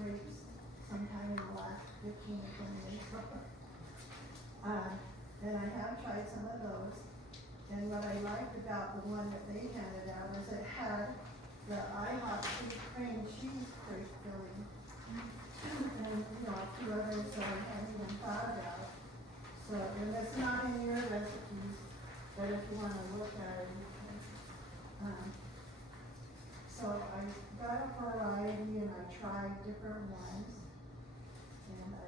crepes sometime in the last 15 or 20 years. And I have tried some of those. And what I liked about the one that they handed out is it had the IHOP cream cheese crepe filling. And, you know, a few others that I hadn't even thought about. So, and it's not in your recipes, but if you want to look at it, you can. So I got a variety and I tried different ones. And I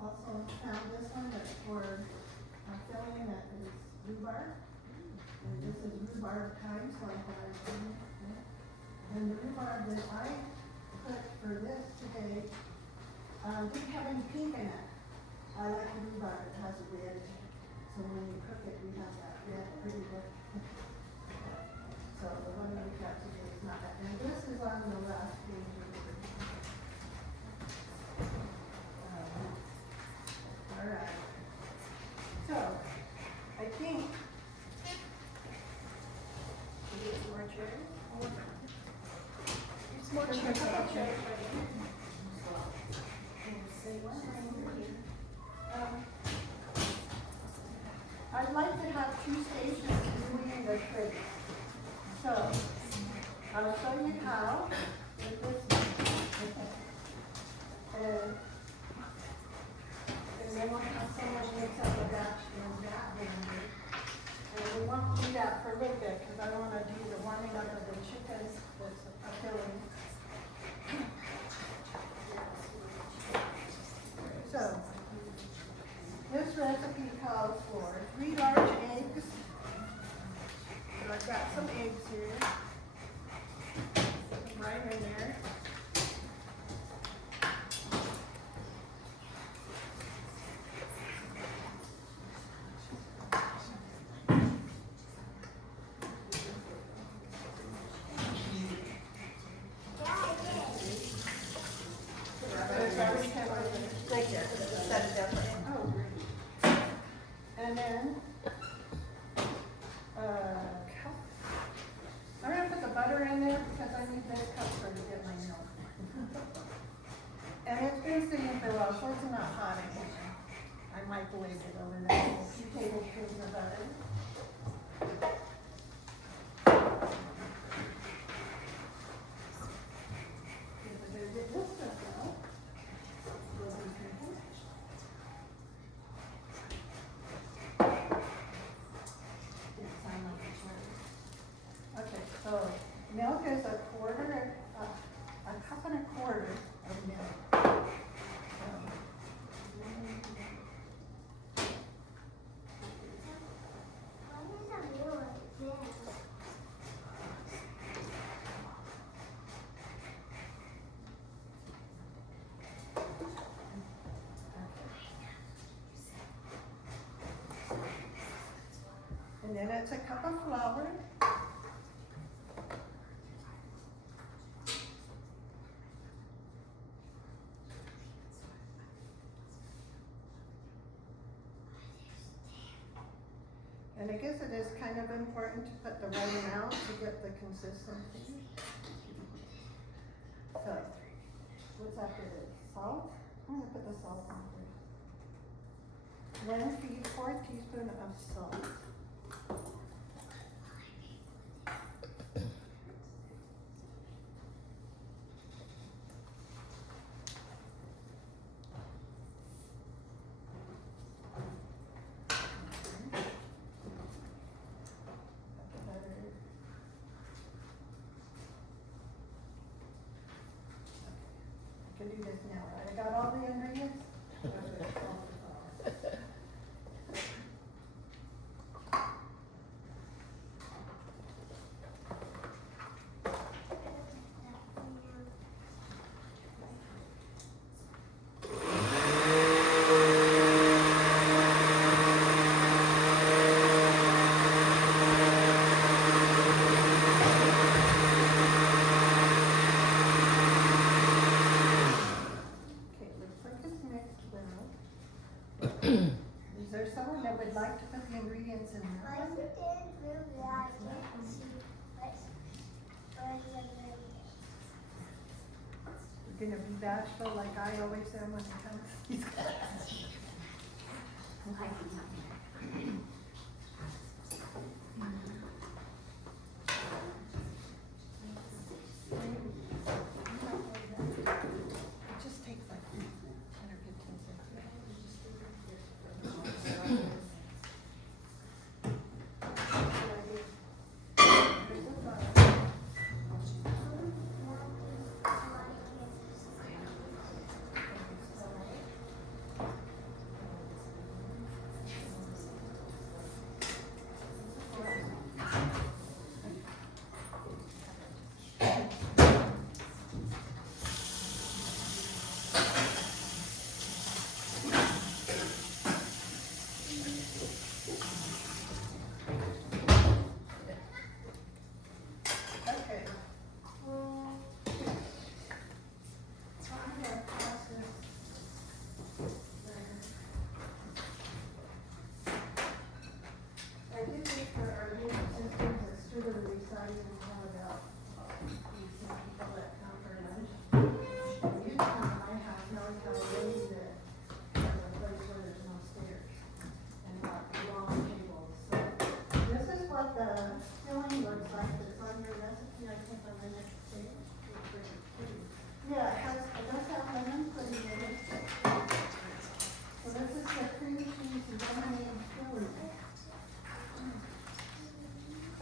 also found this one that's for a filling that is rhubarb. And this is rhubarb time, so I thought I'd do it. And the rhubarb that I put for this today didn't have any pink in it. I like the rhubarb, it has a red. So when you cook it, we have that red pretty good. So the one that we got today is not that. And this is on the last page of the all right. So I think There's more cherries. there's more cherries. Say one right here. I'd like to have 2 stations between the crepes. So I'll show you how with this one. And then we'll have someone mix up a batch in that one. And we won't do that for a little bit because I want to do the warming up of the chicken that's a filling. So this recipe calls for 3 large eggs. And I've got some eggs here. Put them right in there. And then, I'm gonna put the butter in there because I need this cup for to get my milk. And it's been sitting for a while, so it's not hot anymore. I microwaved it over there. 2 tablespoons of butter. Get this stuff out. Okay, so milk is a cup and a quarter of milk. And then it's a cup of flour. And I guess it is kind of important to put the right amount to get the consistency. So, what's after this? Salt? I'm gonna put the salt on first. 1/4 teaspoon of salt. I can do this now, right? I got all the ingredients? Is there someone that would like to put the ingredients in there? gonna be bashful like I always am when it comes to these classes. It just takes like 10 or 15 seconds. Okay. I did think for our new systems, it's true that we decided to tell about these people that come for lunch. And you come to my house, now we have a lady that has a place where there's no stairs and not long tables. So this is what the filling looks like that's on your recipe, I think on the next page. Yeah, it does have lemon pudding in it. So this is the cream cheese and lemonade filling.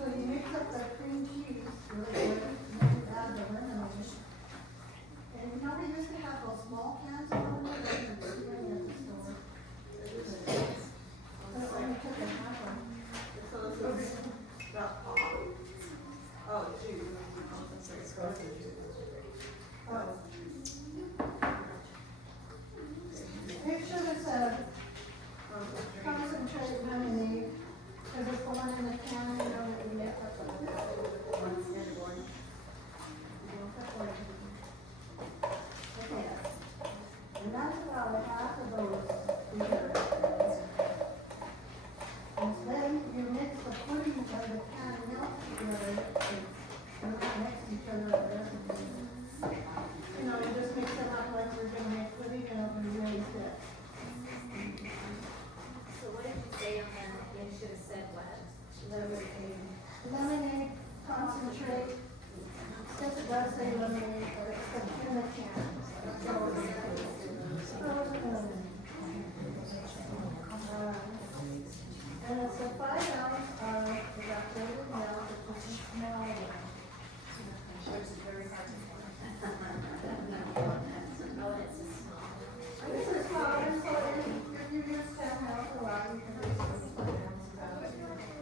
So you mix up the cream cheese really good, and then you add the lemonade. And you know, we used to have those small cans of lemonade that you could bring at the store. So I took a half one. So this is about oh, juice. I'm sorry, frozen juice. Oh. Make sure it's a concentrated lemonade, because it's the one in the can, you know, that we make up with. Okay, and that's about a half of those here. And then you mix the pudding and the can of milk together, and not next to each other, the recipe. You know, you just mix them up like we're gonna make pudding, and it'll be really thick. So what did you say on that? You should have said what? Lemonade concentrate, says it does say lemonade, but it's in the can. So it's frozen lemonade. And it's a 5 ounce of evaporated milk, which is a small one. Which is very hard to find. Oh, it's a small one. This is small, and so if you use 10 ounce a lot, you can use 5 ounces of it.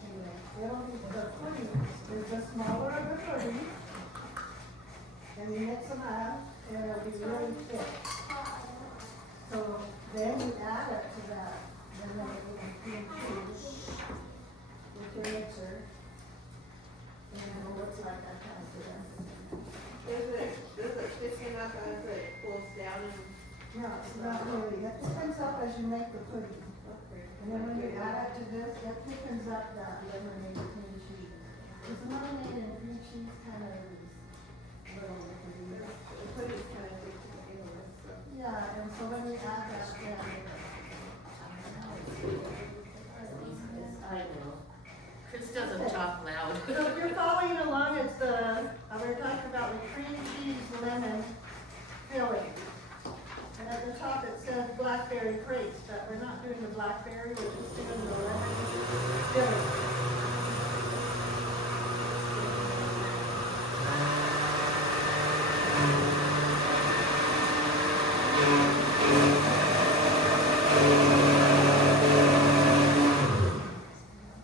Anyway, it'll be the pudding is the smaller of the pudding, and you mix them up, and it'll be really thick. So then you add it to that, and then you cream cheese with your mixer, and it looks like that kind of thing. Does it thicken up as it cools down and? No, it's not really, it thickens up as you make the pudding. And then when you add it to this, it thickens up that lemonade and cream cheese. Because the lemonade and cream cheese kind of is little liquidy. The pudding's kind of thick to begin with, so. Yeah, and so when you add that, then I know. Chris doesn't talk loud. so if you're following along, it's the, we're talking about the cream cheese lemon filling. And at the top it says blackberry crepes, but we're not doing the blackberry, we're just doing the lemon filling.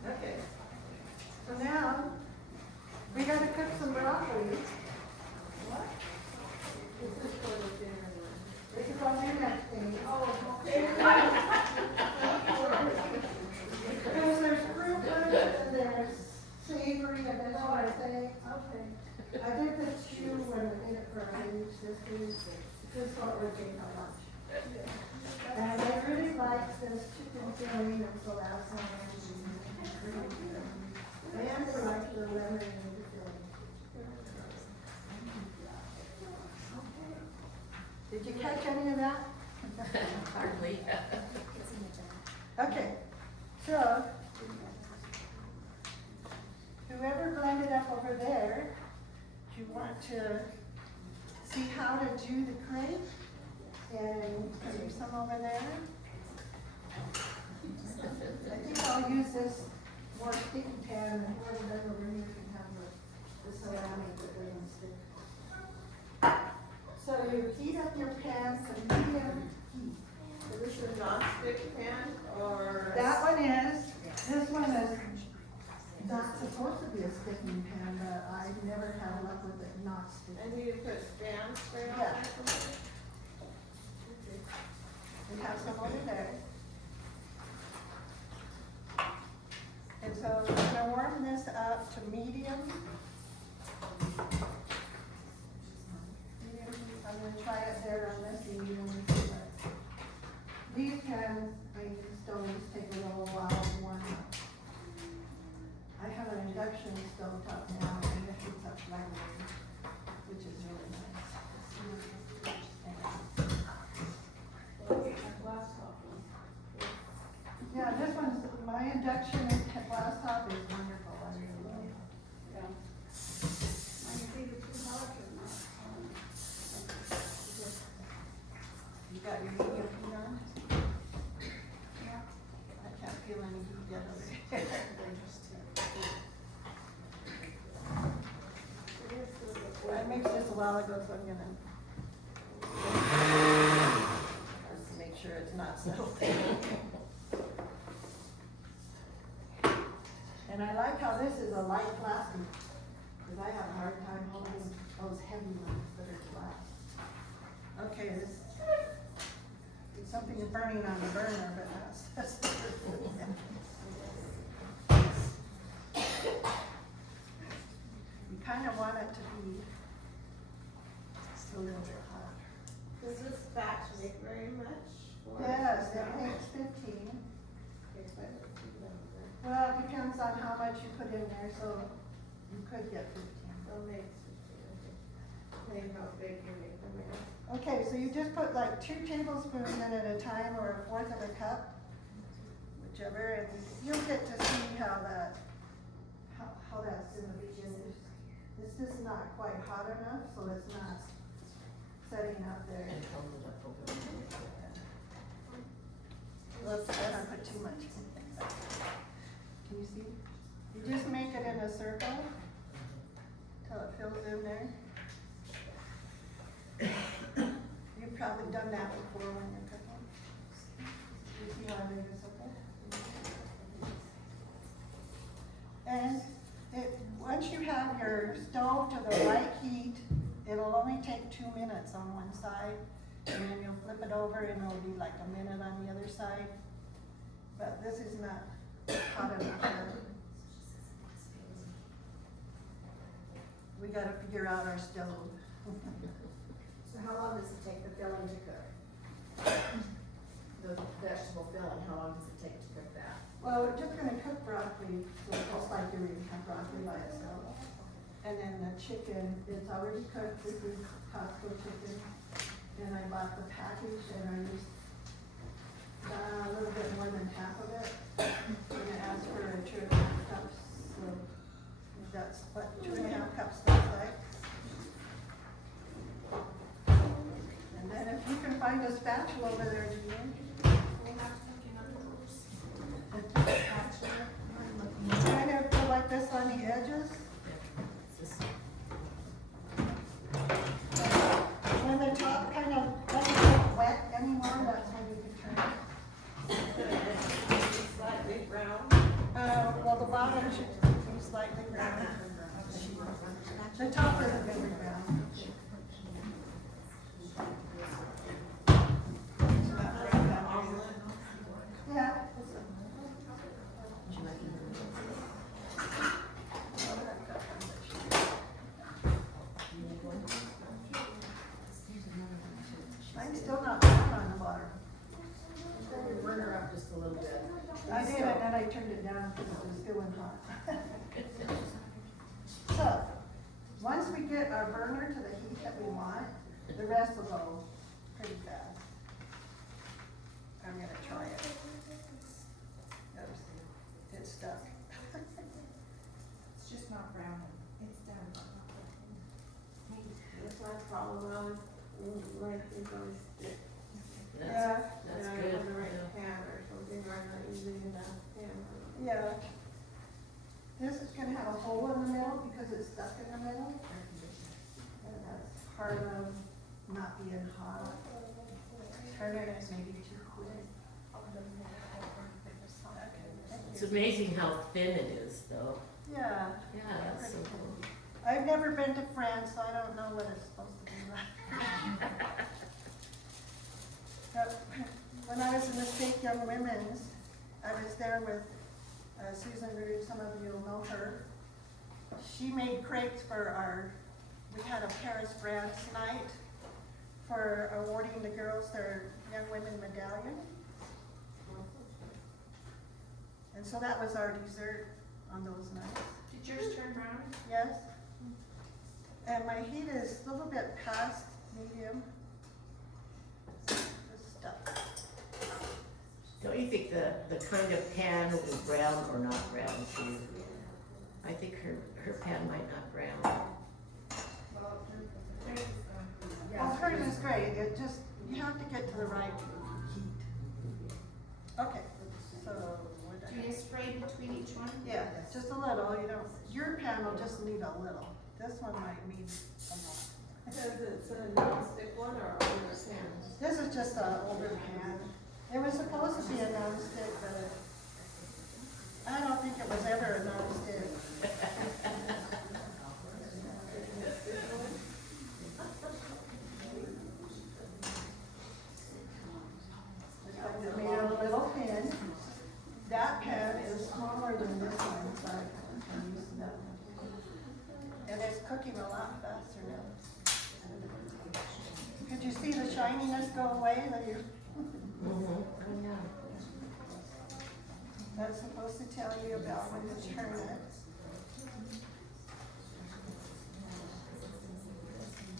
Okay. So now, we gotta cook some broccoli. What? This is for the dinner. This is on your next thing. Oh, okay. Because there's fruit and there's savory, and that's what I say. Okay. I did this to you when we did it for our age sisters. This is what we're doing on lunch. And they really like this chicken filling, and so that's how I'm doing it. And they like the lemonade filling. you catch any of that? Hardly. Okay, so whoever blended up over there, do you want to see how to do the crepe? And do some over there? I think I'll use this more sticky pan, and whoever does over here can have the ceramic that doesn't stick. So you heat up your pan to medium heat. Is this a non-stick pan or? That one is, this one is not supposed to be a sticking pan, but I never had luck with it not And sticking. you put Spam spray on Yeah. that? We have some over there. And so we're gonna warm this up to medium. Medium heat. I'm gonna try it there on this medium. But these pans, stoves take a little while to warm up. I have an induction stove top now and it heats up right away, which is really nice. Yeah, this one's, my induction glass top is wonderful, I really love it. You got your medium heat on? Yeah. I can't feel any heat yet over there. I mixed this a while ago, so I'm gonna just make sure it's not settled. And I like how this is a light plastic, because I have a hard time holding those heavy ones that are glass. Okay, this, something is burning on the burner, but that's. You kind of want it to be just a little bit hot. Does this batch make very much? or- Yes, it makes 15. Well, it depends on how much you put in there, so you could get 15. So it makes 15, okay. Maybe how big you make them in. Okay, so you just put like 2 tablespoons in at a time, or 1/4 of a cup, whichever, and you'll get to see how that's gonna be in this. This is not quite hot enough, so it's not setting up there. And hold it up over there. Let's, I don't put too much. Can you see? You just make it in a circle till it fills in there. You've probably done that before when you're cooking. You see how I made a circle? And once you have your stove to the right heat, it'll only take 2 minutes on one side, and then you'll flip it over and it'll be like a minute on the other side. But this is not hot enough yet. We gotta figure out our stove. So how long does it take the filling to cook? The vegetable filling, how long does it take to cook that? Well, we're just gonna cook broccoli, so just like you would have broccoli by itself. And then the chicken, it's already cooked, this is Costco chicken. And I bought the package and I used a little bit more than half of it. And it asks for 2.5 cups, so that's what 2.5 cups looks like. And then if you can find a spatula over there, Jean. Kind of go like this on the edges. When the top kind of doesn't get wet anymore, that's when you can turn it. Slightly brown. Well, the bottom should be slightly brown. The top isn't very brown. It's about brown down here. Yeah. Mine's still not brown on the bottom. Turn your burner up just a little bit. I did, and then I turned it down because it was feeling hot. So, once we get our burner to the heat that we want, the rest will go pretty fast. I'm gonna try it. Oops, it's stuck. It's just not brown, it's done. That's my problem, like, it's always stick. Yeah. That's And I good. don't have the right Yeah. pan or something, or I'm not using enough pan. Yeah. This is gonna have a hole in the middle because it's stuck in the middle. And that's part of not being hot. Turn it maybe too quick. It's amazing how thin it is, though. Yeah. Yeah, that's so cool. I've never been to France, so I don't know what it's supposed to be like. But when I was in the State Young Women's, I was there with Susan Rude, some of you will know her. She made crepes for we had a Paris, France night for awarding the girls their Young Women medallion. And so that was our dessert on those nights. Did yours turn brown? Yes. And my heat is a little bit past medium. This stuff. Don't you think the kind of pan will be brown or not brown too? I think her pan might not brown. Well, hers is great, it just, you have to get to the right heat. Okay, so we're Do you done. spray between each one? Yeah, just a little, you don't, your pan will just need a little. This one might need a lot. Because it's a non-stick one or older pan? This is just an older pan. It was supposed to be a non-stick, but I don't think it was ever a non-stick. I made a little pan. That pan is smaller than this one, so I'm using that one. And it's cooking a lot faster now. Could you see the shininess go away that you? I know. That's supposed to tell you about when to turn it.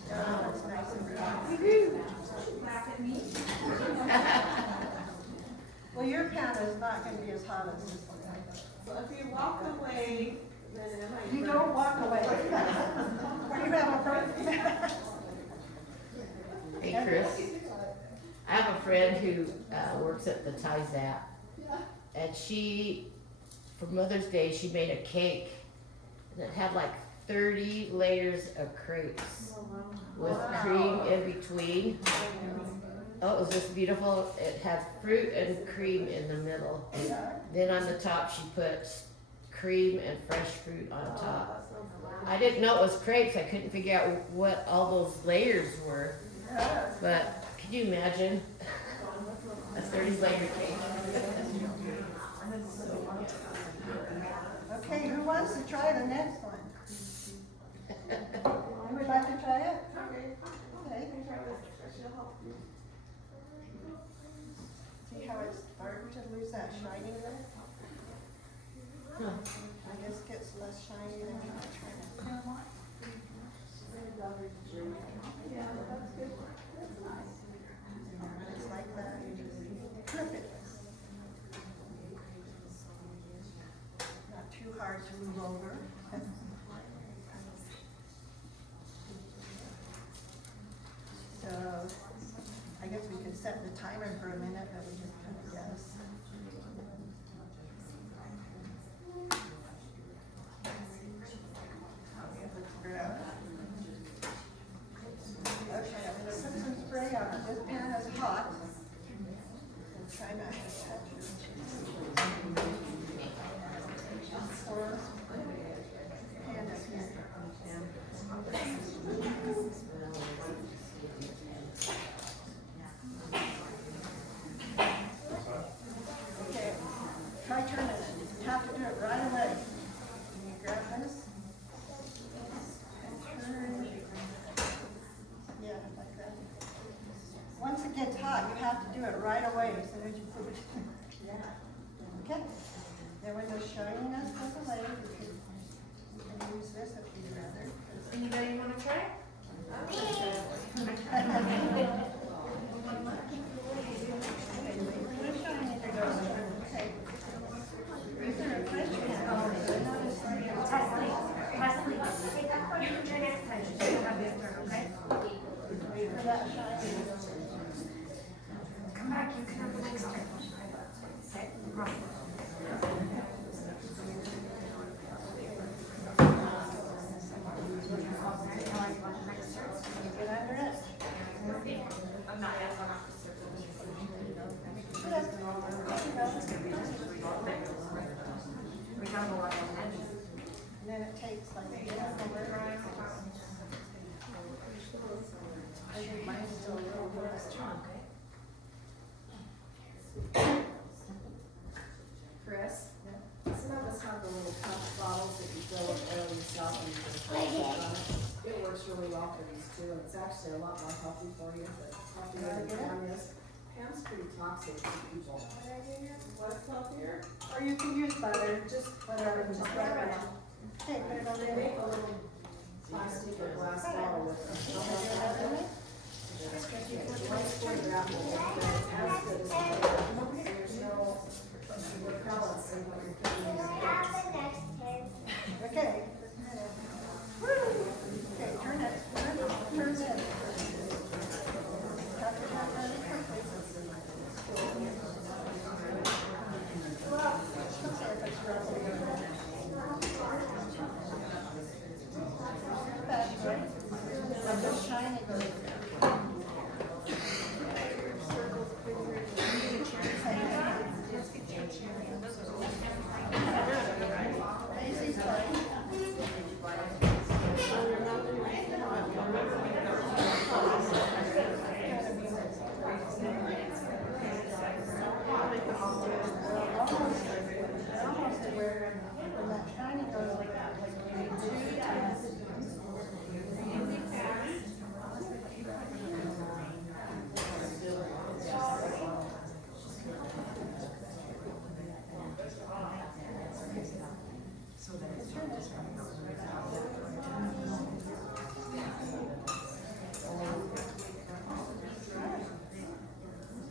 Oh, it's nice and brown. Laugh at me? Well, your pan is not gonna be as hot as this one. So if you walk away, then it might. You burn. don't walk away. Or you have a burn. Hey, Chris. I have a friend who works at the Thai Zap, and she, for Mother's Day, she made a cake that had like 30 layers of crepes with Wow. cream in between. Oh, it was just beautiful. It had fruit and cream in the middle. Yeah. Then on the top, she put cream and fresh fruit on Oh, top. that sounds I didn't know it was crepes. I couldn't figure out what all those layers were. Yeah. But can you imagine a 30-layer cake? Okay, who wants to try the next one? You would like to try it? Okay. Okay. She'll help you. See how it's starting to lose that shiny there? Huh. I guess it gets less shiny than when I try it. Yeah, that's good. That's nice. When it's like that, you just flip it. Not too hard to move over. So, I guess we could set the timer for a minute, but we just kind of guess. Okay, I'm gonna put some spray on it. This pan is hot. And try not to touch it. Or pan is here. Okay, try turning it. You have to do it right away. Can you grab this? And turn. Yeah, like that. Once it gets hot, you have to do it right away as soon as you put it in. Yeah. Okay. Then when the shininess goes away, you can use this if you'd rather. Anybody wanna try? I'm gonna try it. Come back, you can have the next turn. Okay, right. Get under it. I'm not yet, I'm not. We have a lot of edges. And then it takes like a minute over. I think mine's still a little bit strong. Chris? Some of us have the little cup bottles that you fill with oil yourself and you just put it on it. It works really well for these too, and it's actually a lot more healthy for you, but healthier than Pam is. Pam's pretty toxic to people. What's healthier? Or you can use butter, just whatever, just Just whatever. right now. Okay, put it on They there. make a little plastic or glass bottle with it. It's nice for your apple, but it's as good as the there's no repellents in what you're putting in your cakes. Okay. Okay, turn it, turn it. Cut it out really quickly. Well, she'll say if it's real. That's right. I'm just shining it. Daisy's fine. Almost to where when that shiny goes like that, like 2 times.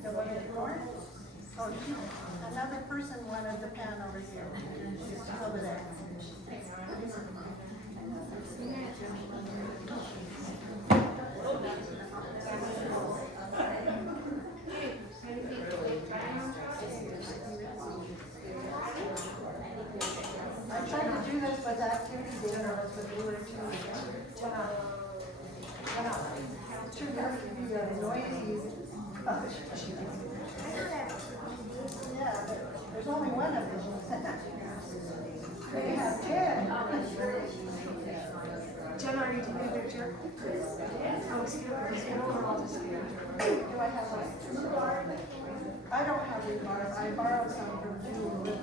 The one before? Oh, another person wanted the pan over here. Over there. I tried to do this with activity dinner with you or two. Too noisy. Yeah, but there's only one of them. They have 10. Jen, are you taking a picture? Oh, excuse me, I'll just be Do I have one? I don't have rebarb. I borrowed some from Julie.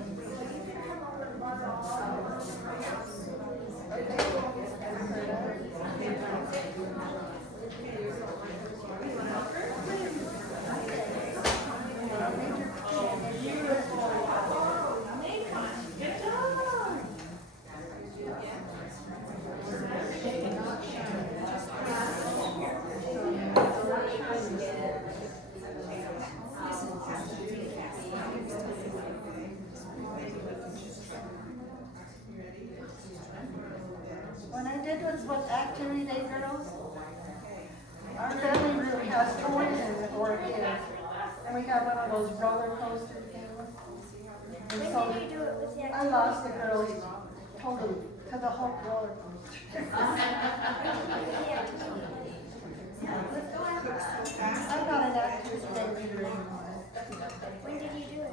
When I did with Activity Day girls, our family room has toys in it or here. And we have one of those roller coaster things. And so I lost the girls totally to the Hulk roller coaster. I'm not an Activity Day leader anymore. When did you do it?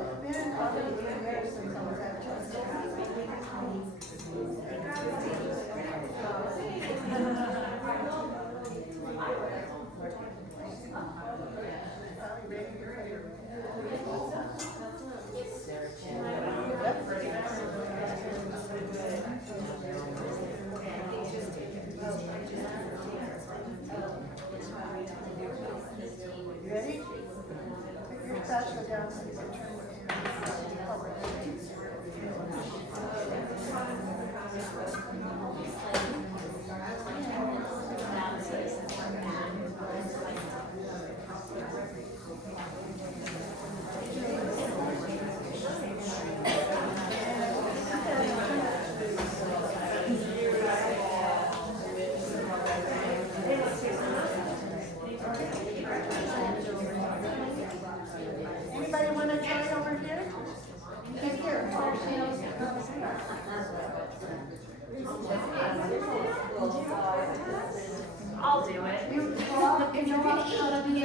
It's been probably 3 years since I was at church. Probably ready for your you know what, how to do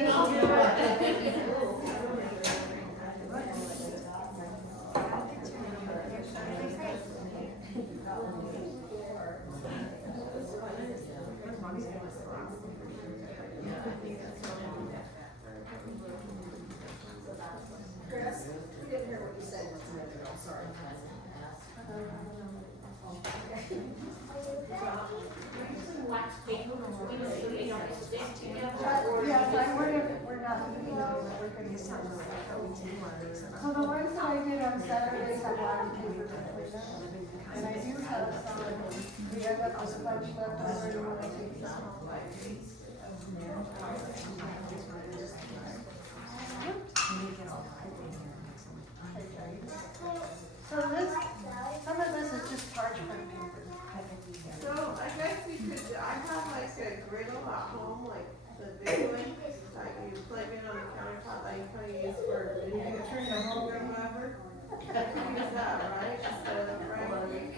Chris, we didn't hear what you said just a minute ago, sorry. Wax paper, we just, so they don't stick together. Yes, we're not doing those, we're gonna use some. So the ones that I did on Saturdays, I wanted paper to clean up. And I do have some, we end up with a bunch left over, you wanna take some? So this, some of this is just parchment paper. So I guess we could, I have like a griddle at home, like the big one, like you plug in on the countertop, like you kind of use for, you can turn the whole or whatever. I could use that, right, instead of the frying.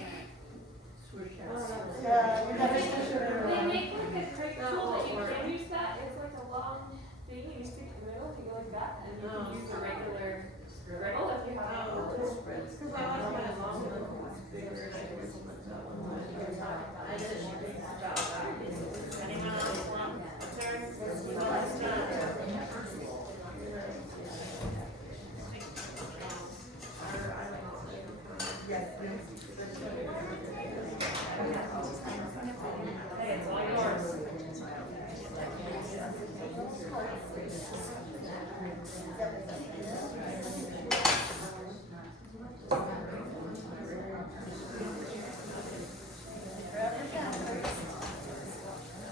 Yeah, we gotta push it They around. make like a great tool that you can use that, it's like a long thing, you stick the middle, you go like that, and you can use the regular griddle if you have. Cause I like my long one, it's bigger, I guess, but that one. I didn't think about that. Anyone else want a turn?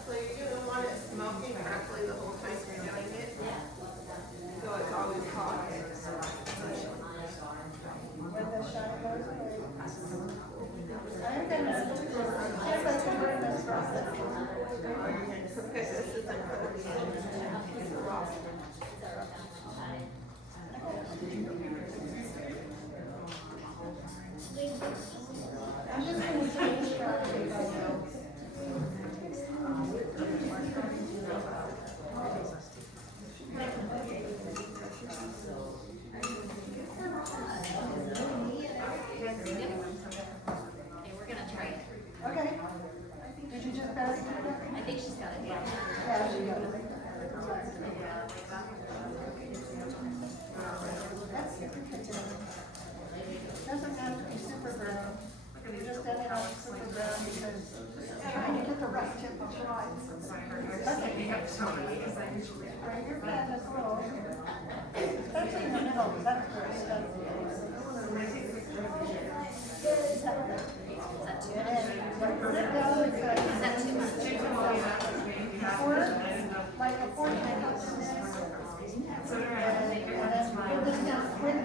So you're gonna want it smoking correctly the whole time you're doing it? So it's always hot. When the shine goes away. I'm gonna, yes, I can bring this process. Okay, this is a rock. I'm just gonna change strategy by now. Okay, we're gonna try it. Okay. Did you just barely do that? I think she's got it. Yeah, she got it. That's super good. Doesn't have to be super brown. You just end it on super brown because trying to get the right temperature. Okay. Bring your pan as well. Especially in the middle, that's where it's done. And then put it down because. Is that too much? Pour like a portion of this. And then put this down with it.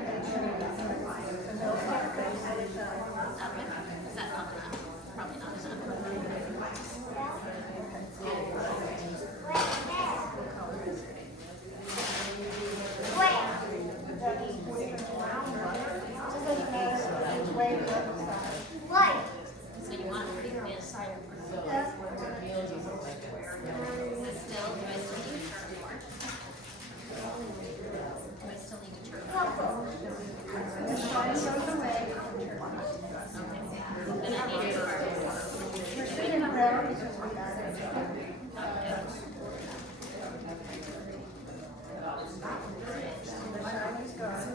And they'll start to Is that not enough? Probably not enough. It doesn't matter, it's way the other side. So you want it pretty thin. Is Yes. it still, do I still need to turn more? Do I still need to turn more? The shine goes away. Then I need to turn. You're sitting around because we added it. The shine is gone.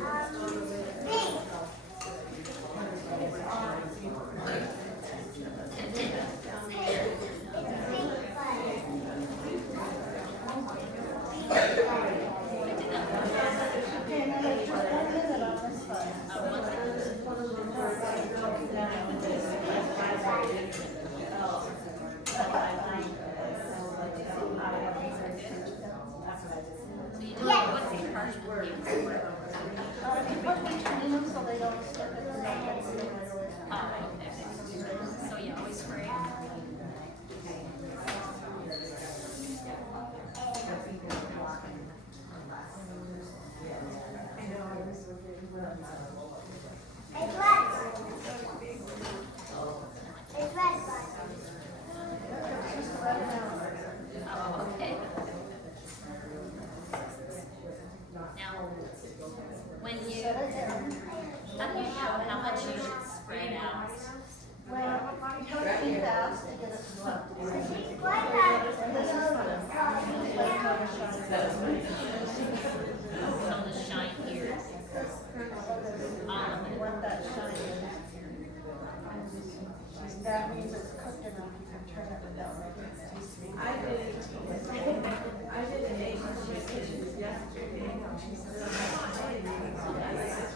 want that shiny. That means it's cooked enough, you can turn it without making it too sweet. I did an egg chicken yesterday. I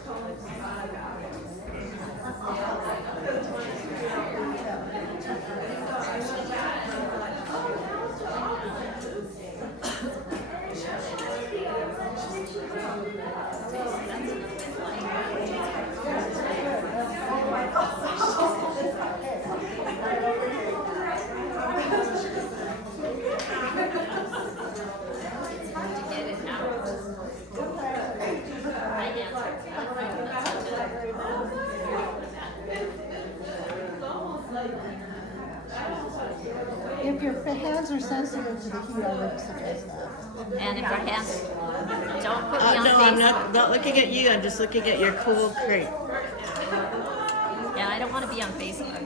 told him to buy about it. I went back and I'm like, oh, how's the If your hands are sensitive to the heat, I would suggest that. And if our hands, don't put me on No, I'm Facebook. not looking at you. I'm just looking at your cool crepe. Yeah, I don't want to be on Facebook.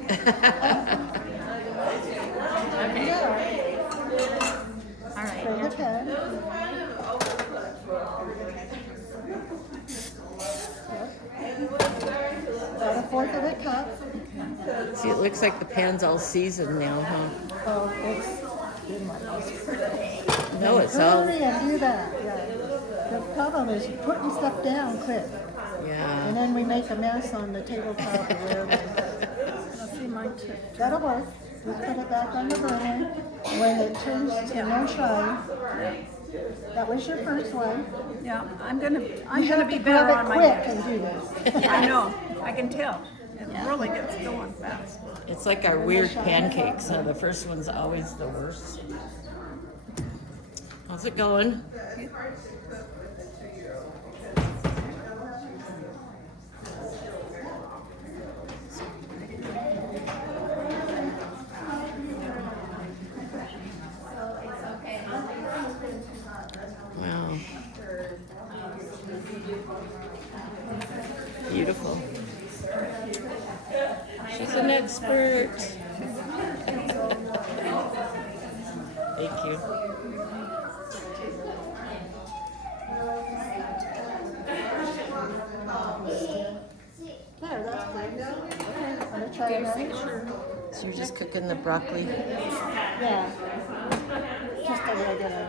Okay. All right. Straight ahead. About a fourth of a cup. See, it looks like the pan's all seasoned now, huh? Oh, it's been like this. No, it's all, Hurry and do that, yeah. The problem is putting stuff down quick, and yeah. then we make a mess on the tabletop or wherever. That'll work. We put it back on the burner. When it turns to no shine, that was your first one. Yeah, I'm gonna You be have to better grab on it my quick neck. and do this. I know, I can tell. It really gets going fast. It's like our weird pancakes, huh? The first one's always the worst. How's it going? Wow. Beautiful. She's an expert. Thank you. There, that's good. Okay, wanna try another? So you're just cooking the broccoli? Yeah. Just a regular.